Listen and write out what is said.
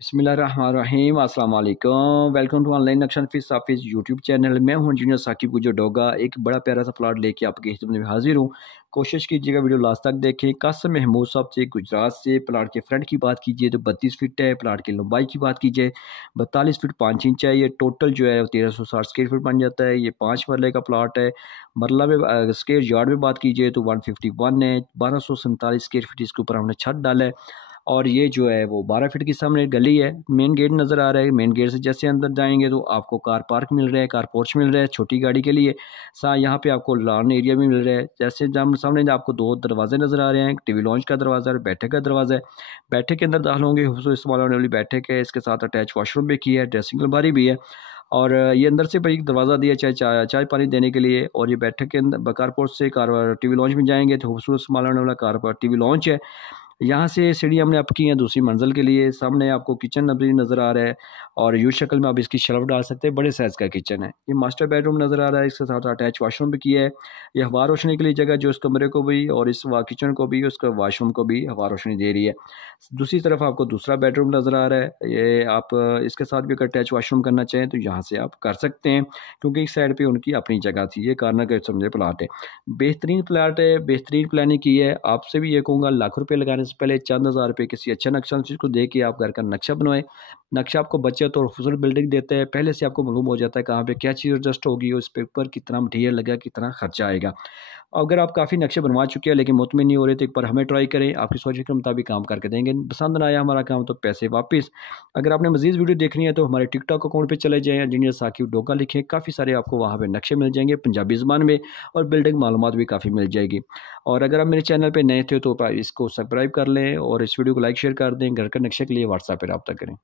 बिस्मिल्लाहिर्रहमानिर्रहीम अस्सलाम वालेकुम। वेलकम टू ऑनलाइन नक्शा नफीस साफिज़ यूट्यूब चैनल। मैं हूं इंजीनियर साकिब गुजर डोगा। एक बड़ा प्यारा सा प्लाट लेके आपकी खिदमत में हाजिर हूं। कोशिश कीजिएगा वीडियो लास्ट तक देखें। कासिम महमूद साहब से गुजरात से। प्लाट के फ्रंट की बात कीजिए तो 32 फीट है। प्लाट की लंबाई की बात कीजिए 42 फीट 5 इंच है। ये टोटल जो है 1360 स्क्वायर फीट बन जाता है। ये 5 मरले का प्लाट है। मरला में स्क्वायर यार्ड में बात कीजिए तो 151 है। 1247 स्क्वायर फीट इसके ऊपर हमने छत डाला है। और ये जो है वो 12 फीट की सामने गली है। मेन गेट नज़र आ रहा है। मेन गेट से जैसे अंदर जाएंगे तो आपको कार पार्क मिल रहा है, कार पोर्च मिल रहा है छोटी गाड़ी के लिए। यहाँ पे आपको लॉन एरिया भी मिल रहा है। जैसे सामने आपको दो दरवाजे नज़र आ रहे हैं। टीवी लॉन्च का दरवाज़ा और बैठक का दरवाज़ा है। बैठक के अंदर दाखिल होंगे खूबसूरत इस्तेमाल होने वाली बैठक है। इसके साथ अटैच वॉशरूम भी की है, ड्रेसिंग अलमारी भी है। और ये अंदर से भाई दरवाज़ा दिया चाय पानी देने के लिए। और ये बैठक के अंदर कारपोर्ट से कार टीवी लॉन्च में जाएंगे तो खूबसूरत इस्तेमाल होने वाला कार टीवी लॉन्च है। यहाँ से सीढ़ी हमने अप की है दूसरी मंजिल के लिए। सामने आपको किचन अभी नज़र आ रहा है और यू शक्ल में आप इसकी शेल्फ डाल सकते हैं। बड़े साइज़ का किचन है। ये मास्टर बेडरूम नज़र आ रहा है। इसके साथ अटैच वॉशरूम भी किया है। ये हवा रोशनी के लिए जगह जो इस कमरे को भी और इस किचन को भी उसका वॉशरूम को भी हवा रोशनी दे रही है। दूसरी तरफ आपको दूसरा बेडरूम नज़र आ रहा है। ये आप इसके साथ भी अगर अटैच वॉशरूम करना चाहें तो यहाँ से आप कर सकते हैं, क्योंकि इस साइड पर उनकी अपनी जगह थी। ये कार्नर के समझे प्लाट है। बेहतरीन प्लाट है, बेहतरीन प्लानिंग की है। आपसे भी ये कहूँगा लाख रुपये लगाने से पहले चंद हज़ार रुपये किसी अच्छा नक्शा को दे के आप घर का नक्शा बनवाएं। नक्शा आपको बचत और खूबसूरत बिल्डिंग देता है। पहले से आपको मालूम हो जाता है कहाँ पे क्या चीज़ एडजस्ट होगी, उस पे ऊपर कितना मटीरियल लगेगा, कितना खर्चा आएगा। अगर आप काफ़ी नक्शे बनवा चुके हैं लेकिन मुतमिन नहीं हो रहे तो एक बार हमें ट्राई करें। आपकी सोच के मुताबिक काम करके देंगे। पसंद ना आया हमारा काम तो पैसे वापस। अगर आपने मज़ीद वीडियो देखनी है तो हमारे टिकटॉक अकाउंट पे चले जाएँ, इंजीनियर साकिब डोगा लिखें। काफ़ी सारे आपको वहाँ पे नक्शे मिल जाएंगे पंजाबी ज़बान में और बिल्डिंग मालूमात भी काफ़ी मिल जाएगी। और अगर आप मेरे चैनल पे नए थे तो इसको सब्सक्राइब कर लें और इस वीडियो को लाइक शेयर कर दें। घर के नक्शे के लिए व्हाट्सएप पे रब्ता करें।